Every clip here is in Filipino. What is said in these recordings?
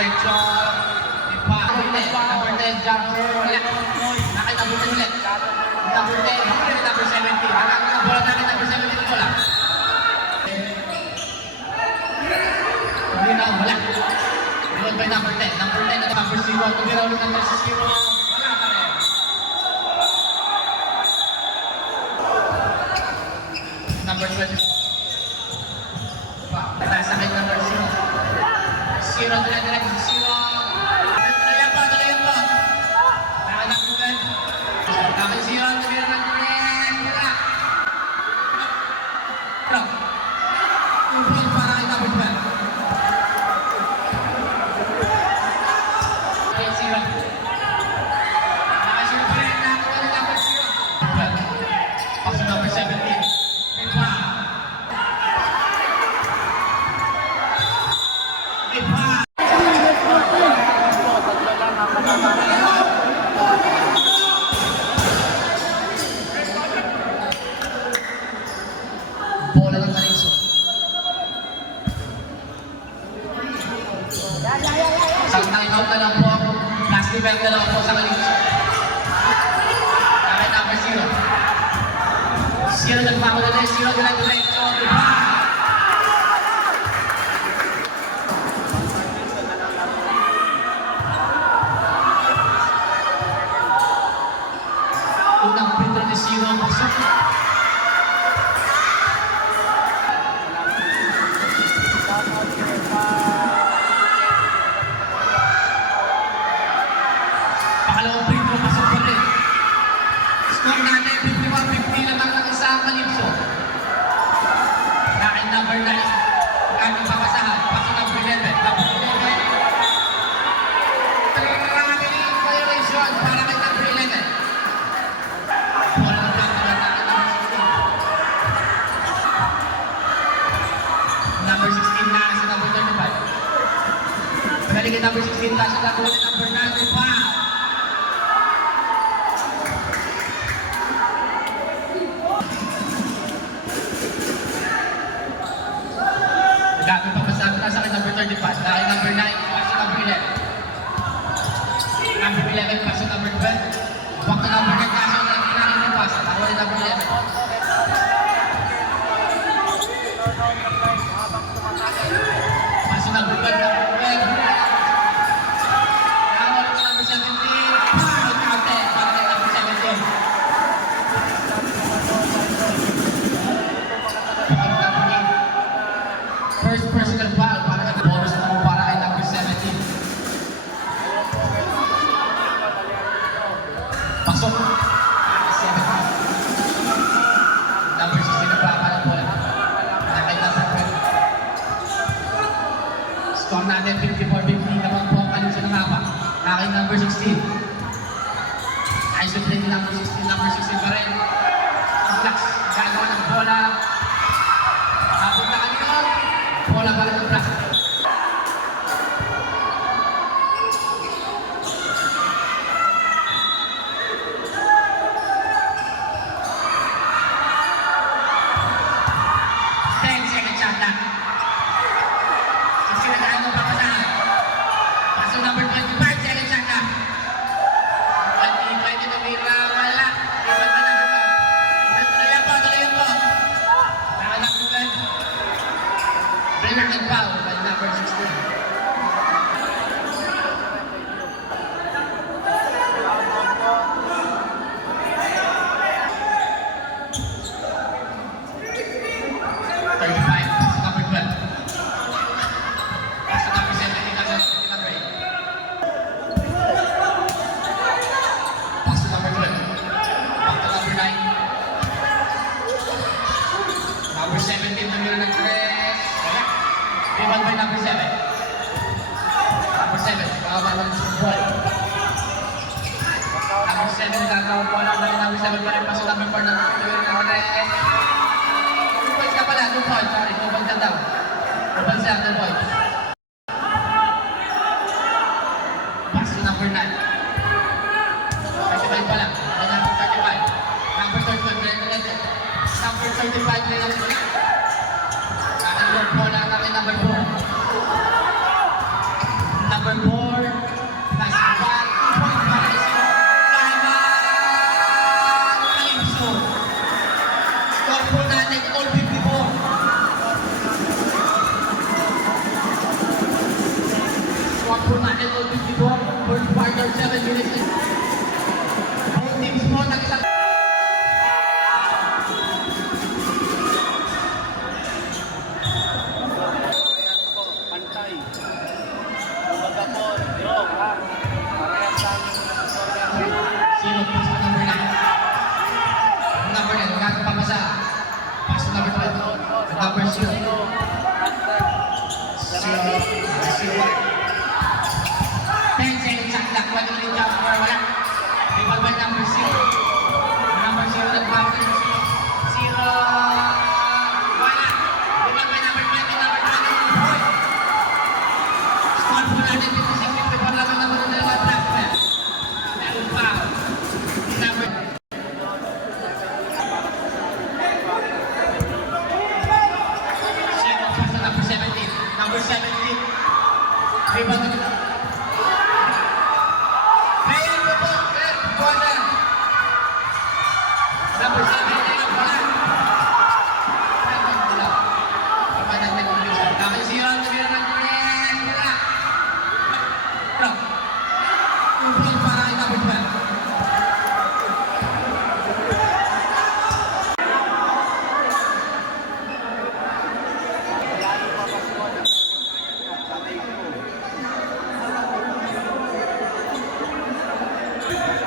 diretso. Ipa. Number 10, jumper. Wala. Nakita mo ulit. Number 10, number 17. Hanggang na bola namin, number 17 bola. Hindi na, wala. Pinod by number 10. Number 10 at number 0. Tumira ulit number 0. Wala pa rin. Number 12. Nasa akin number 0. 0, direct 0. Tuloyan po. Nakanak mo gan. Number 0, tumira number 10. Wala. Pero, yung point para kay number 12. Bola ng Kalinso. Isang time-out na lang po. Last event na lang po sa Kalinso. Kaya number 0. 0 nagpapadala. 0 diretso. Unang prito ni 0 ang pasok. Pangalawang prito, pasok pa rin. Score natin, 51-50 naman ang isang Kalinso. Dahil number 9, aming papasahan. Pasok number 11. Number 11. Traveling violation para kay number 11. Bola ng pangalawa natin number 16. Number 16 na sa number 35. Pagaling number 16 tayo sa number 9. Gamit pa masabi na sa akin number 35. Dahil number 9, pasok number 11. Number 11, pasok number 12. Back to number 9, pasok na kinahin ng pasok. Ako rin number 11. Pasok number 12, number 12. Now, ulit na number 17. Foul counted. Para kay number 17. First personal foul para kay bonus na para kay number 17. Pasok. 7. Number 16 na para ng bola. Nakay number 12. Score natin 54-50 naman po ang Kalinso ng hapa. Nakay number 16. Ayos na play ni number 16. Number 16 pa rin. Ang flax. Gagawa ng bola. Habot na kanina. Bola balik ng plastic. Number 25, second shot na. 20 na mira, wala. Iwan ka na ba? Tuloyan po. Nakanak mo. Bernard nag-foul by number 16. Number 17 na meron ng tres. Wala. Rebound by number 7. Number 7. Kakababa ng ball. Number 7. Gagawang ball ang number 7 pa rin. Pasok number 4 ng meron ng tres. 2 points ka pala. 2 points. Sorry. 2 points ka daw. 2 points lang. 2 points. Pass to number 9. 35 pa lang. Number 35. Number 35. Number 35 na lang sila. Nakalimutan po lang namin number 4. Number number 4. Nice back. 2 points para kay Sino. Calypso. Score po natin all 54. Score po natin all 54. First quarter, 7 minutes. Both teams po nag-isang. Pantay. Kumbaga po, draw, ha? Parehas tayo ng storya. Sino pass to number 9. Number 9, magkakapapasa. Pass to number 12. Number 0. Zero. 10 seconds ang clock. Wala ulit jump or wala. Rebound by number 0. Number 0 nag-back to 0. Wala. Rebound by number 20. Number 20. Point. Score po natin dito 60. Para lang naman ng dalawa black belt. Meron pa. Number number 17. Number 17. Rebound nila. Ngayon po po. Third quarter. Number 17. Wala. Rebound nila. Papanan na kung bisa. Nakay siya. Tumira ng kulit. Wala. Bro. 2 points para kay number 12.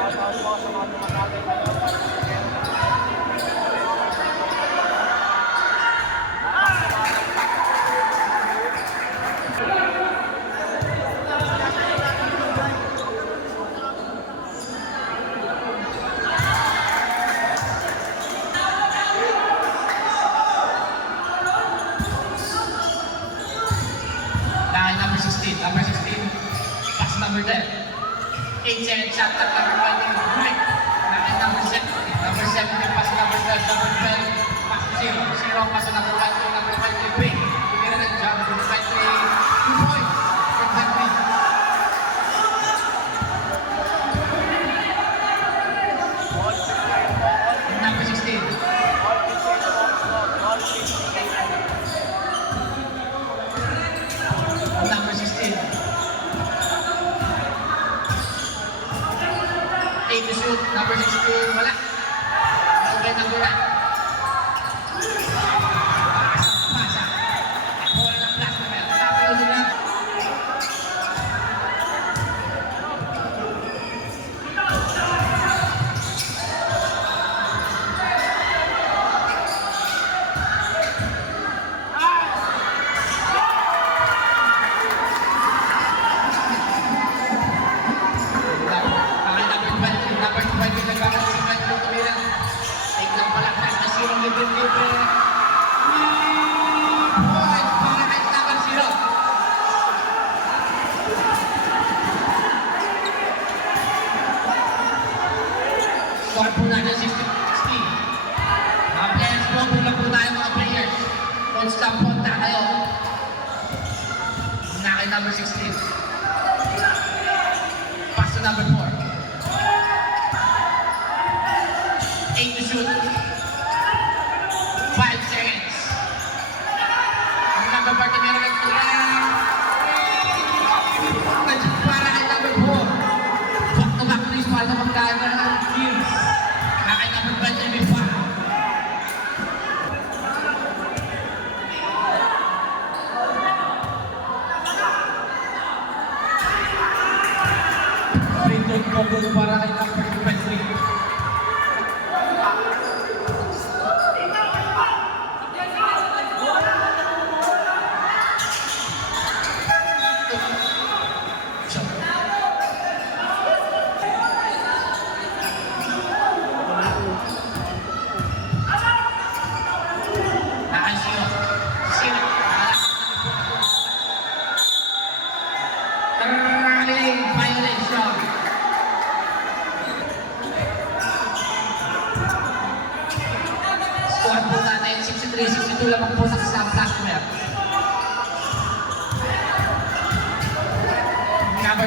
Shoutout po sa mga tumatagay ngayon. Dahil number 16. Number 16. Pass number 10. 8 seconds shot at number 20. Break. Dahil number 7. Number 17. Pass number 12. Number 12. Pass to 0. 0 pass to number 1. To number 20. Break. Tumira ng jump. Number 20. 2 points. For 20. Number 16. Number 16. 8 to shoot. Number 16. Wala. Okay, number 9. Pasa. Bola ng plastic belt. Sabi ulit na. Number 20. Number 20. Nagkakaroon si 20 ng tumira. Take lang pala. Press na 0. Libre. 3 points para kay number 0. Score po natin 60. Mga players po, lang po tayo mga players. Don't stop po, ta kayo. Na kay number 16. Pass to number 4. 8 to shoot. 5 seconds. Ang number 40 meron ng tulang. Para kay number 4. Back to back please para sa pagkaiba ng teams. Na kay number 20 may foul. Brindon Cobo para kay number 23. Violation. Score po natin 63-62 lamang po sa isang flash match.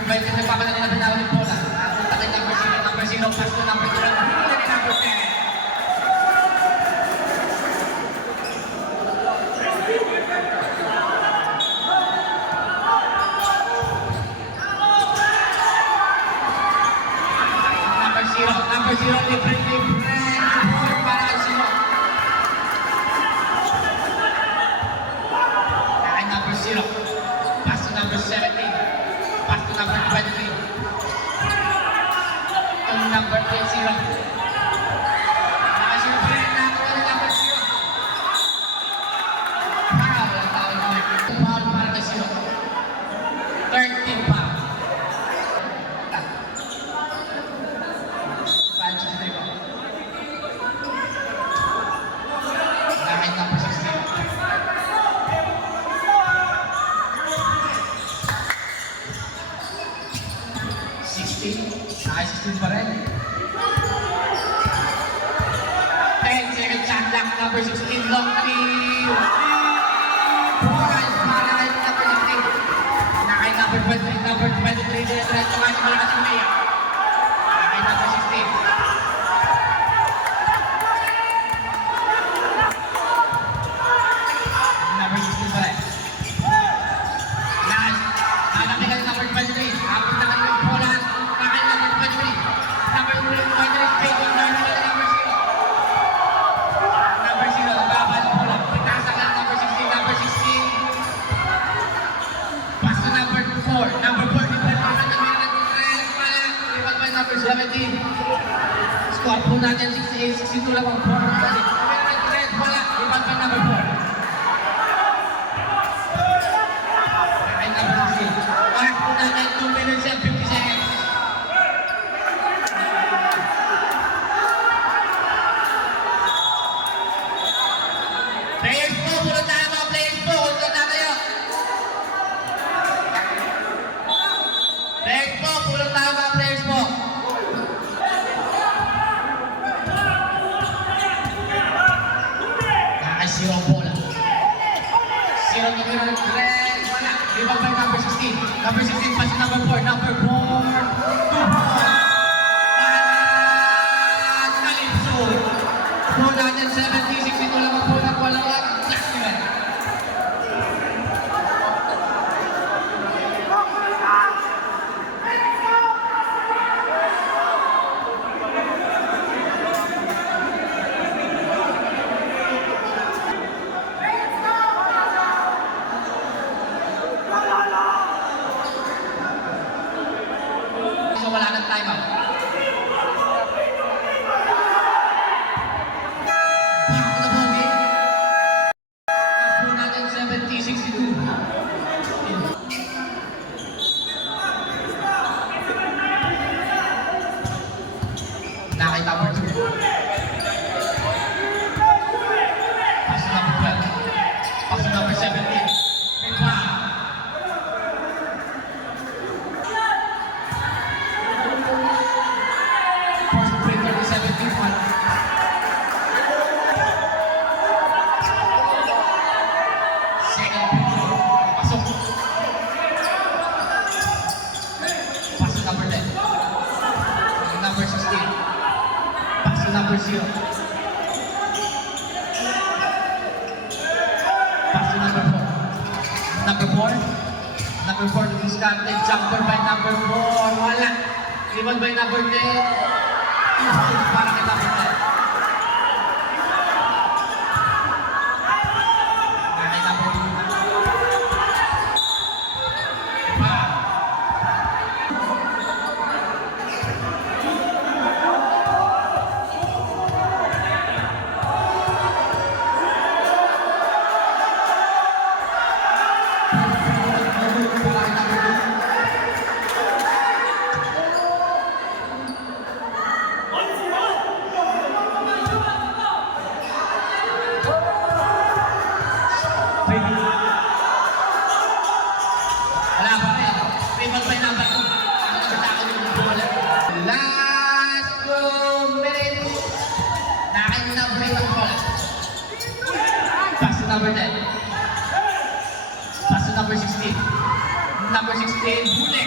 20 nagpapadali na binawan ni Pola. Punta kay number 0, pass to number 0. Hindi na kay number 10. Number 0, libre. Para kay 0. Kay number 0. Pass to number 17. Pass to number 23. To number 30. Nakasino pa rin nakuha ng number 0. Foul. Foul para kay 0. 13 foul. Number 16. 16 pa rin. 10 second shot clock, number 16, long three. Boys, para kay number 16. Nakay number 23, diretso nga si Malakas yung mayor. Nakay number 16. Number 16 pa rin. Last, hanap ka number 23. Hapon na kayo yung bola. Nakay number 23. Number 23, Peyton Darnell na number 0. Number 0, nababa ng bola. Pitasa ka number 16. Number 16. Pass to number 4. Number 4, different person na meron ng Trent. Lipat by number 17. Score po natin 68, 62 lang ang 4. Meron ng Trent. Wala. Lipat by number 4. Ay, number 16. Mark po natin 2 minutes and 50 seconds. Players po, pulot tayo mga players po. Pulot na tayo. Players po, pulot tayo mga players po. Nakakasiro ang bola. Zero to zero, Trent. Wala. Libag by number 16. Number 16, pass to number 4. Number 4. 2 Pass! Calypso. Po natin 70, 62 lang ang bola. Walang last event. So wala nang timeout. Back to the ball game. Po natin 70, 62. Nakay number 2. Pass to number 12. Pass to number 17. Big foul. First break for the 17th one. Second break. Pasok. Pass to number 10. Number 16. Pass to number 0. Pass to number 4. Number 4. Number 4 to discarded. Jumper by number 4. Wala. Rebound by number 10. Para kay number 10. Kay number 2. Foul. Wala pa rin. Rebound by number 2. Ang nagtatako yung bola. Last 2 minutes. Nakain na break ang bola. Pass to number 10. Pass to number 16. Number 16, huli.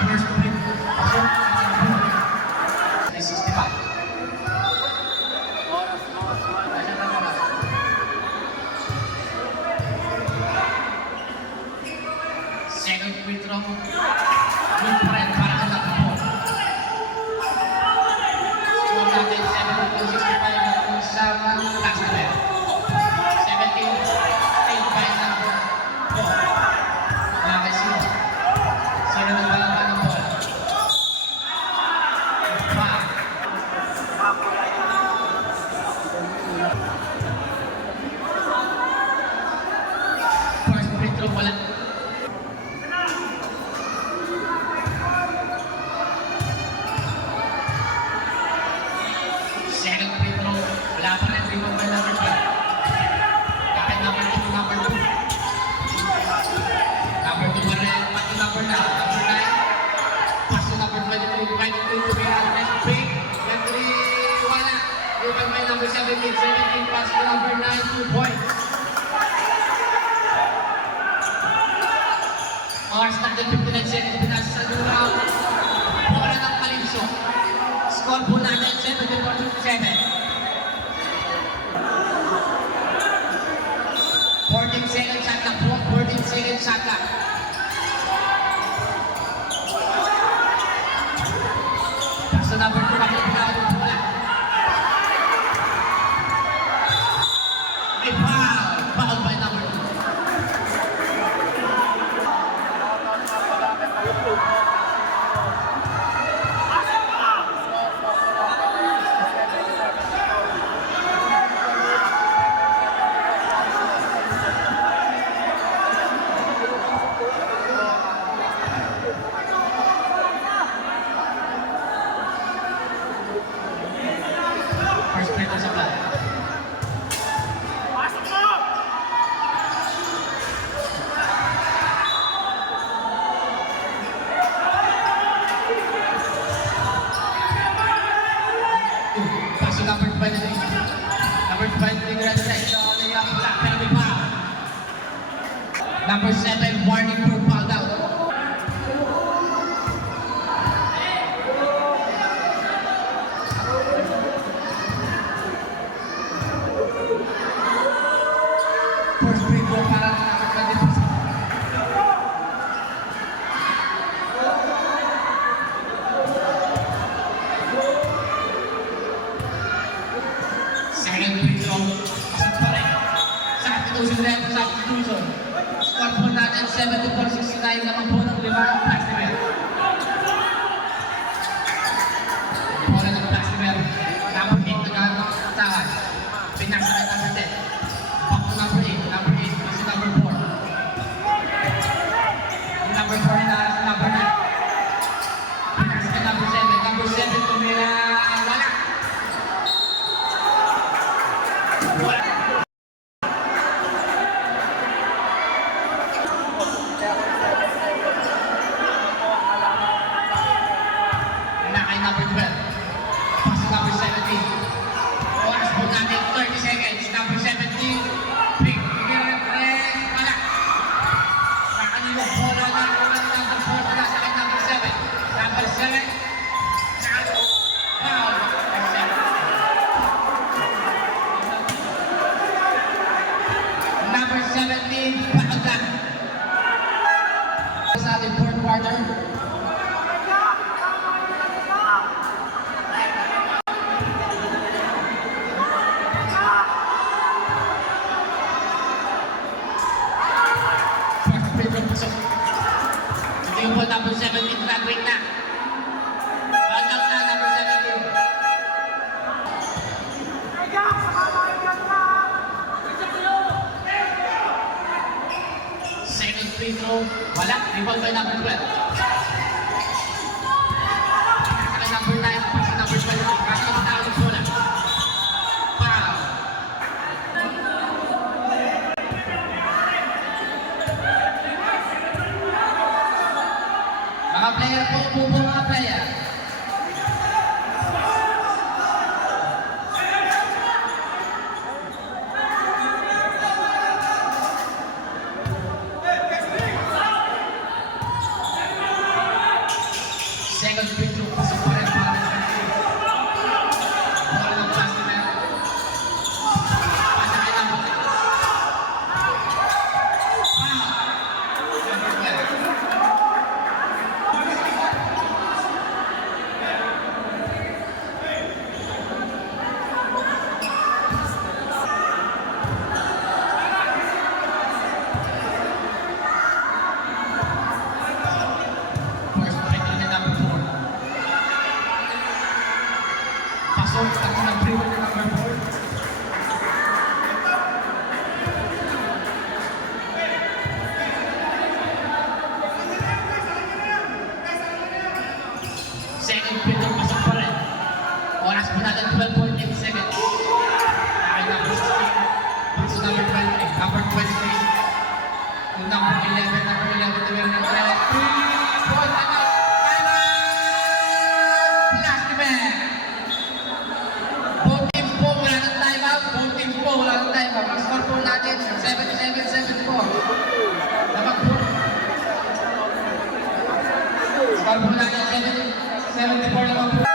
First pick. Ay 65. Oras, oras, oras. Ayan na oras. Second free throw. Good pa rin para kay Labubo. Score natin 72-65 na kung sa Castaner. 17, state by number 4. Nakakay sino. Sino nagbalaban ng bola? Foul. First free throw, wala. Second free throw, wala pa rin rebound by number 12. Kahit number 2, number 2. Number 2 pa rin, pati number 9. Number 9, pass to number 22, 22 to be out. Next break, next three, wala. Rebound by number 17, 17 pass to number 9, 2 points. Oras natin 59 seconds, pinasa sa dulo. Bola ng Calypso. Score po natin 74-57. 14 seconds shot clock po, 14 seconds shot clock. Pass to number 2, kapag pinawag ng bola. May foul. Foul by number 2. First free throw sa play. Pass to number 23. Number 23 graduate. So, layup block, pero may foul. Number 7, warning for foul out. First free throw para sa number 23. Second free throw, pasok pa rin. Substitution rin, substitution. Score po natin 74-69 naman po ng 5 Plastimer. Bola ng Plastimer. Number 8 nagkakatahan. Pinasa kay number 10. Back to number 8. Number 8 kasi number 4. Yung number 4 na sa number 9. Pinasa kay number 7. Number 7 tumira. Wala. Wala. Na kay number 12. Pass to number 17. Oras po natin 30 seconds. Number 17. Pick. Bigyan press. Wala. Nakanilong bola na naman number 4 mula sa kay number 7. Number 7. Shot. Foul. Number 17. Foul na. Sa ating fourth quarter. First free throw pasok. Ito yung po number 17, graduate na. Foul out na number 17. Second free throw, wala. Rebound by number 12. Kaya number 9, pass to number 12. Kaya kapatawag ng bola. Foul. Mga player po, upo po mga player. Second free throw, pasok pa rin para sa Chiefs. Bola ng plastic na. Pasa kay number 10. Foul. Number 12. First break na number 4. Pasok at ng free throw na number 4. Second free throw, pasok pa rin. Oras po natin 12.8 seconds. Dahil number 16, paso number 20, number 20, yung number 11, number 11, the winner ng 12. 3-point timeout! Timeout! Plastic man! Both teams po wala ng timeout. Both teams po wala ng timeout. Ang score po natin, 77-74. Dapat po. Score po natin, 74 naman po.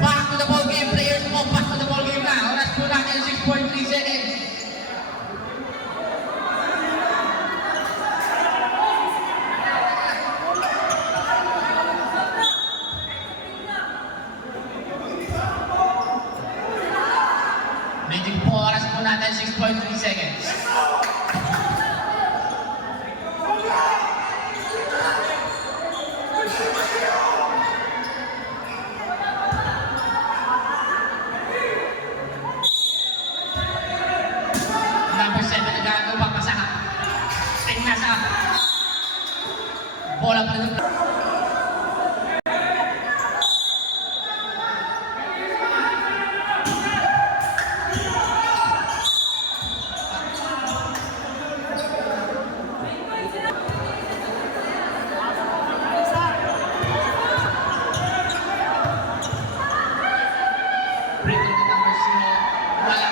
Back to the ball game, players mo. Back to the ball game na. Oras po natin, 6.3 seconds. Magic po, oras po natin, 6.3 seconds. Number 7 na gago, papasa ka. Tingnan sa bola pa rin. Break na number 0. Wala.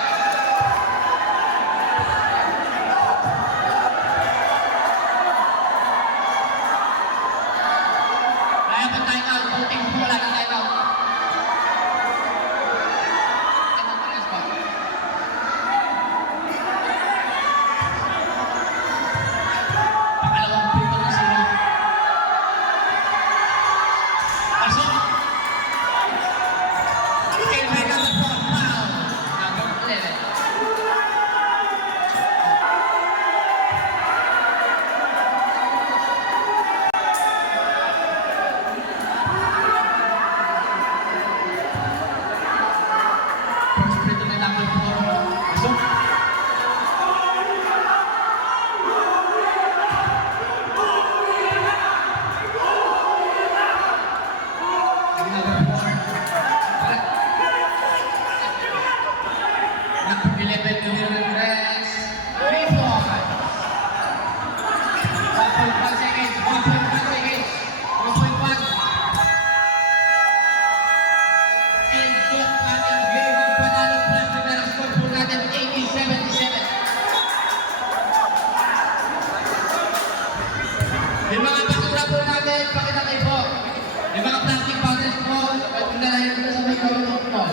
Kaya pa timeout. Both teams po wala ng timeout. Ano pa rin spot? Pangalawang free throw ng 0. Pasok! Okay, may number 4. Foul. Number 11. First free throw ng number 4. Pasok! Number 4. Number 11, the winner ng dress. 3 points. 1.1 seconds. 1.1 seconds. 1.1. And yung ating game ang panalong plastic na score po natin 80-77. Yung mga basura po natin, pakita kayo po. Yung mga plastic bottles po, at nalayan ko sa may karoon po.